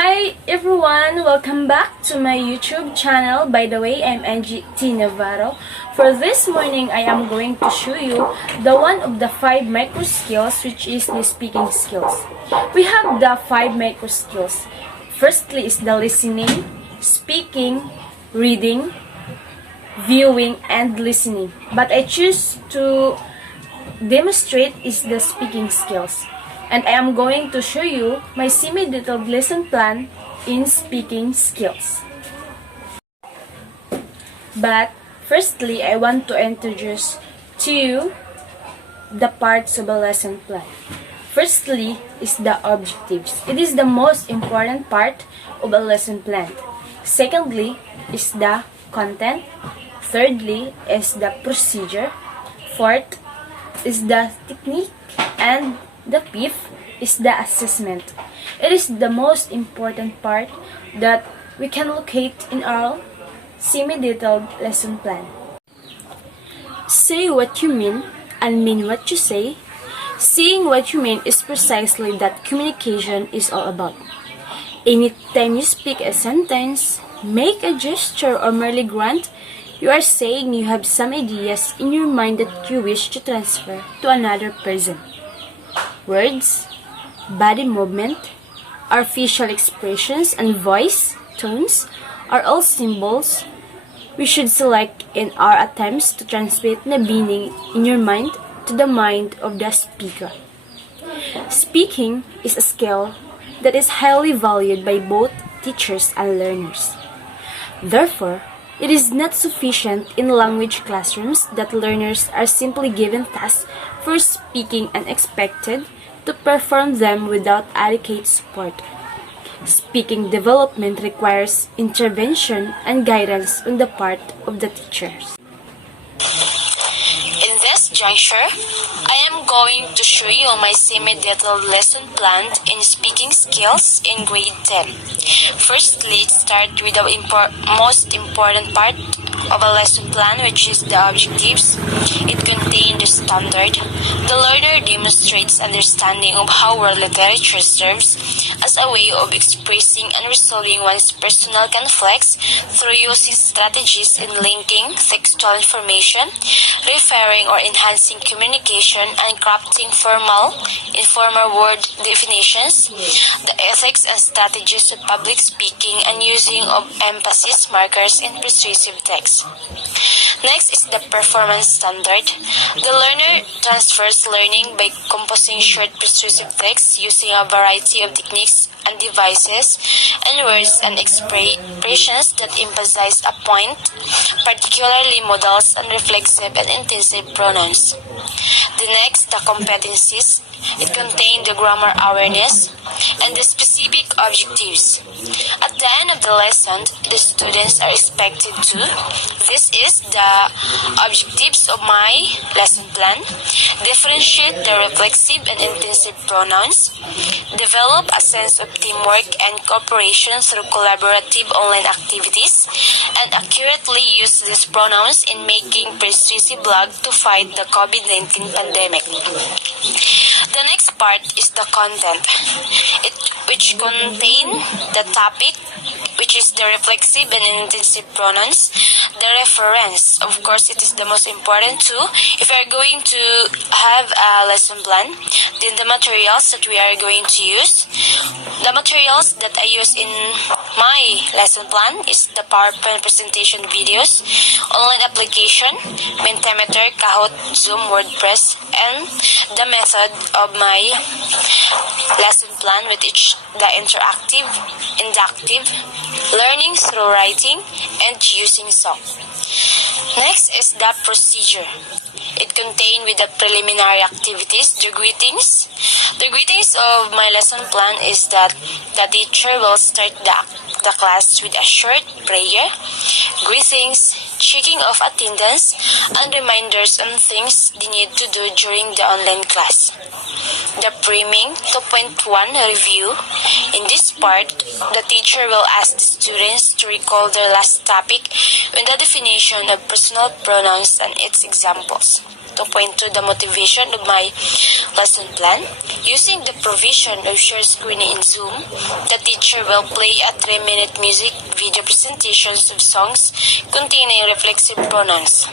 Hi everyone! Welcome back to my YouTube channel. By the way, I'm Angie T. Navarro. For this morning, I am going to show you the one of the 5 micro skills, which is the speaking skills. We have the 5 micro skills. Firstly is the listening, speaking, reading, viewing, and listening. But I choose to demonstrate is the speaking skills. And I am going to show you my semi-detailed lesson plan in speaking skills. But firstly, I want to introduce to you the parts of a lesson plan. Firstly is the objectives. It is the most important part of a lesson plan. Secondly is the content. Thirdly is the procedure. Fourth is the technique. And the fifth is the assessment. It is the most important part that we can locate in our semi-detailed lesson plan. Say what you mean and mean what you say. Saying what you mean is precisely that communication is all about. Anytime you speak a sentence, make a gesture, or merely grunt, you are saying you have some ideas in your mind that you wish to transfer to another person. Words, body movement, our facial expressions, and voice tones are all symbols we should select in our attempts to transmit the meaning in your mind to the mind of the speaker. Speaking is a skill that is highly valued by both teachers and learners. Therefore, it is not sufficient in language classrooms that learners are simply given tasks for speaking and expected to perform them without adequate support. Speaking development requires intervention and guidance on the part of the teachers. In this juncture, I am going to show you my semi-detailed lesson plan in speaking skills in grade 10. Firstly, let's start with the most important part of a lesson plan, which is the objectives. It contains the standard. The learner demonstrates understanding of how world literature serves as a way of expressing and resolving one's personal conflicts through using strategies in linking textual information, referring or enhancing communication, and crafting formal, informal word definitions, the ethics and strategies of public speaking, and using of emphasis markers in persuasive text. Next is the performance standard. The learner transfers learning by composing short persuasive text using a variety of techniques and devices and words and expressions that emphasize a point, particularly modals and reflexive and intensive pronouns. The next, the competencies. It contains the grammar awareness and the specific objectives. At the end of the lesson, the students are expected to, this is the objectives of my lesson plan, differentiate the reflexive and intensive pronouns, develop a sense of teamwork and cooperation through collaborative online activities, and accurately use these pronouns in making persuasive blog to fight the COVID-19 pandemic. The next part is the content, which contain the topic, which is the reflexive and intensive pronouns, the reference. Of course, it is the most important too. If we are going to have a lesson plan, then the materials that we are going to use. The materials that I use in my lesson plan is the PowerPoint presentation videos, online application, Mentimeter, Kahoot, Zoom, WordPress, and the method of my lesson plan, with each the interactive, inductive, learning through writing, and using song. Next is the procedure. It contains with the preliminary activities, the greetings. The greetings of my lesson plan is that the teacher will start the class with a short prayer, greetings, checking of attendance, and reminders on things they need to do during the online class. The priming 2.1 review. In this part, the teacher will ask the students to recall their last topic with the definition of personal pronouns and its examples. 2.2, the motivation of my lesson plan. Using the provision of share screen in Zoom, the teacher will play a 3-minute music video presentations of songs containing reflexive pronouns.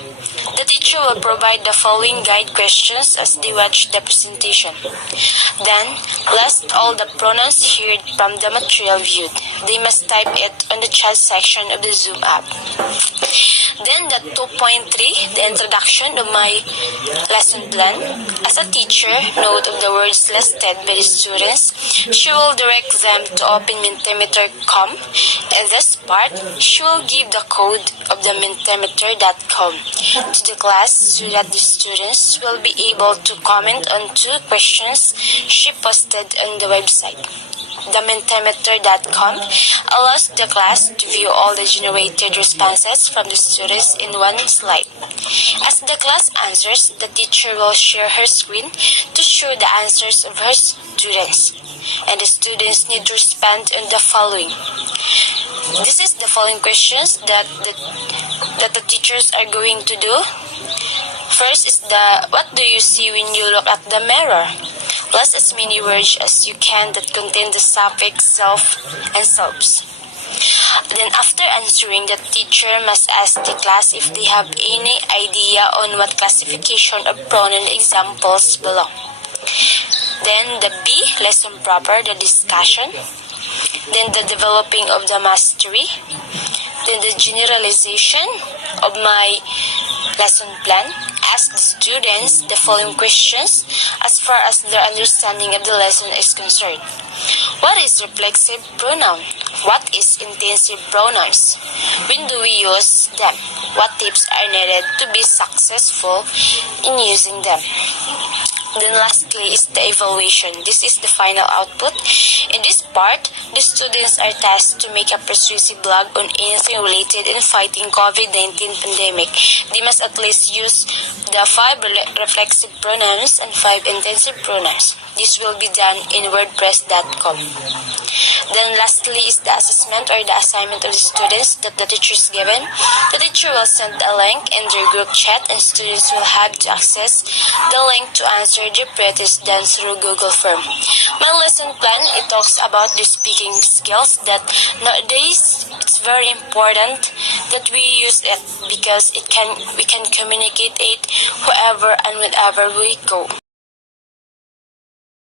The teacher will provide the following guide questions as they watch the presentation. Then, list all the pronouns heard from the material viewed. They must type it on the chat section of the Zoom app. Then the 2.3, the introduction of my lesson plan. As a teacher, note of the words listed by the students. She will direct them to open Mentimeter.com. In this part, she will give the code of the Mentimeter.com to the class so that the students will be able to comment on 2 questions she posted on the website. The Mentimeter.com allows the class to view all the generated responses from the students in one slide. As the class answers, the teacher will share her screen to show the answers of her students, and the students need to respond on the following. This is the following questions that the teachers are going to do. First is what do you see when you look at the mirror? List as many words as you can that contain the suffix self and selves. Then after answering, the teacher must ask the class if they have any idea on what classification of pronoun examples belong. Then the B, lesson proper, the discussion. Then the developing of the mastery. Then the generalization of my lesson plan. Ask the students the following questions as far as their understanding of the lesson is concerned. What is reflexive pronoun? What is intensive pronouns? When do we use them? What tips are needed to be successful in using them? Then lastly is the evaluation. This is the final output. In this part, the students are tasked to make a persuasive blog on anything related in fighting COVID-19 pandemic. They must at least use the 5 reflexive pronouns and 5 intensive pronouns. This will be done in WordPress.com. Then lastly is the assessment or the assignment of the students that the teacher is given. The teacher will send a link in their group chat and students will have to access the link to answer the practice done through Google Form. My lesson plan, it talks about the speaking skills that nowadays it's very important that we use it because we can communicate it wherever and whenever we go.